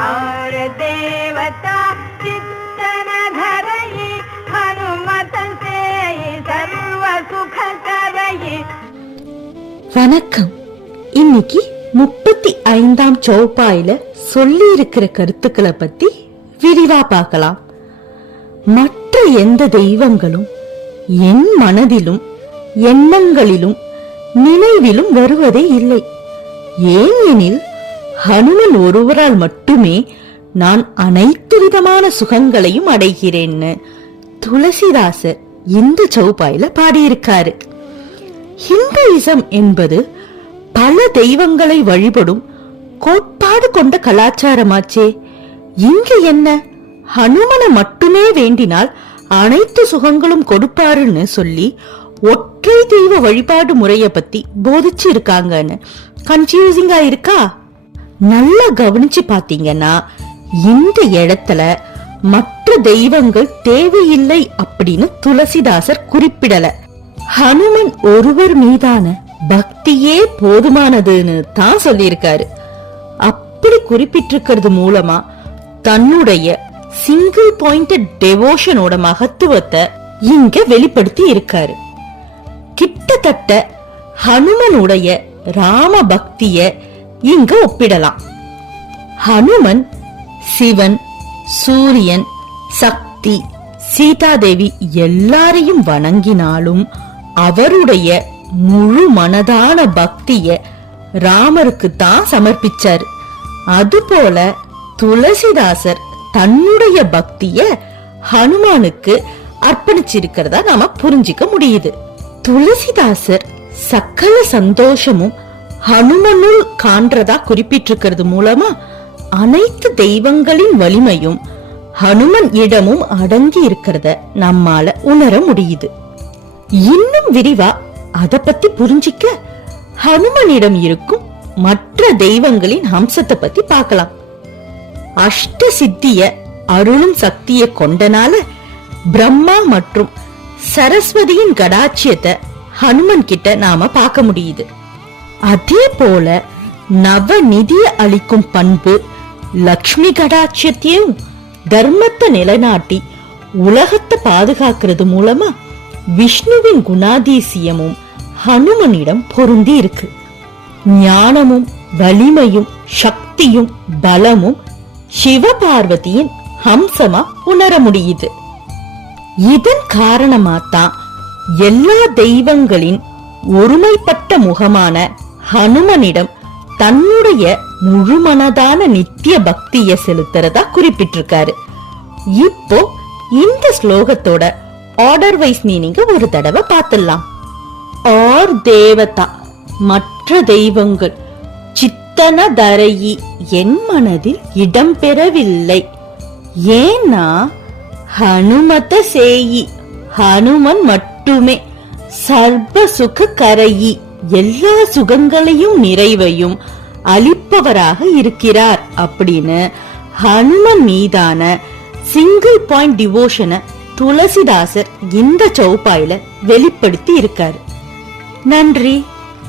और देवता चित्तन धरई हनुमत से सर्व सुख करई. வணக்கம். இன்னைக்கு 35ஆம் சௌபாயில சொல்லி இருக்கிற கருத்துக்களை பத்தி விரிவா பார்க்கலாம். மற்ற எந்த தெய்வங்களும் என் மனதிலும் எண்ணங்களிலும் நினைவிலும் வருவதே இல்லை. ஏன் எனில் ஹனுமன் ஒருவரால் மட்டுமே நான் அனைத்து விதமான சுகங்களையும் அடைகிறேன்னு துளசிதாசர் இந்த சௌபாயில பாடியிருக்காரு. ஹிந்துயிசம் என்பது பல தெய்வங்களை வழிபடும் கோட்பாடு கொண்ட கலாச்சாரமாச்சே. இங்க என்ன, ஹனுமனை மட்டுமே வேண்டினால் அனைத்து சுகங்களும் கொடுப்பாருன்னு சொல்லி ஒற்றை தெய்வ வழிபாடு முறைய பத்தி போதிச்சு இருக்காங்கன்னு கன்ஃபியூசிங்கா இருக்கா? நல்லா கவனிச்சு பாத்தீங்கன்னா இந்த இடத்துல மற்ற தெய்வங்கள் தேவையில்லை அப்படின்னு துளசிதாசர் குறிப்பிடல. ஹனுமன் ஒருவர் மீதான பக்தியே போதுமானதுன்னு தான் சொல்லியிருக்காரு. அப்படி குறிப்பிட்டிருக்கிறது மூலமா தன்னுடைய சிங்கிள் பாயிண்டட் டெவோஷனோட மகத்துவத்தை இங்க வெளிப்படுத்தி இருக்காரு. கிட்டத்தட்ட ஹனுமனுடைய ராம பக்திய இங்க ஒப்பிடலாம். ஹனுமன் சிவன், சூரியன், சக்தி, சீதாதேவி எல்லாரையும் வணங்கினாலும் அவருடைய முழு மனதான பக்திய ராமருக்கு தான் சமர்ப்பிச்சாரு. அதுபோல துளசிதாசர் தன்னுடைய பக்திய ஹனுமானுக்கு அர்ப்பணிச்சிருக்கிறதா நாம புரிஞ்சிக்க முடியுது. துளசிதாசர் சகல சந்தோஷமும் ஹனுமனுள் காண்றதா குறிப்பிட்டிருக்கிறது மூலமா அனைத்து தெய்வங்களின் வலிமையும் ஹனுமன் இடமும் அடங்கி இருக்கிறத நம்மால உணர முடியுது. இன்னும் விரிவா அத பத்தி புரிஞ்சிக்க ஹனுமனிடம் இருக்கும் மற்ற தெய்வங்களின் அம்சத்தை பத்தி பார்க்கலாம். அஷ்ட சித்திய அருளும் சக்திய கொண்டனால பிரம்மா மற்றும் சரஸ்வதியின் கடாட்சியத்தை ஹனுமன் கிட்ட நாம பார்க்க முடியுது. அதே போல நவநிதிய அளிக்கும் பண்பு லக்ஷ்மி கடாட்சியத்தையும் தர்மத்தை நிலைநாட்டி உலகத்தை பாதுகாக்கிறது மூலமா விஷ்ணுவின் குணாதிசயமும் ஹனுமனிடம் பொருந்தி இருக்கு. ஞானமும் வலிமையும் சக்தியும் பலமும் சிவபார்வதியின் ஹம்சமா உணர முடியுது. இதன் காரணமா தான் எல்லா தெய்வங்களின் ஒருமைப்பட்ட முகமான ஹனுமனிடம் தன்னுடைய முழுமனதான நித்திய பக்திய செலுத்துறதா குறிப்பிட்டிருக்காரு. இப்போ இந்த ஸ்லோகத்தோட ஆர்டர் வைஸ் மீனிங்க ஒரு தடவை பார்த்துடலாம். ஆர் தேவதா மற்ற தெய்வங்கள் சித்தன தரையி என் மனதில் இடம் பெறவில்லை. ஏன்னா ஹனுமத சேயி ஹனுமன் மட்டுமே சர்வ சுக கரையி எல்லா சுகங்களையும் நிறைவையும் அளிப்பவராக இருக்கிறார் அப்படின்னு ஹனுமன் மீதான சிங்கிள் பாயிண்ட் டிவோஷனை துளசிதாசர் இந்த சௌபாயில வெளிப்படுத்தி இருக்காரு. நன்றி.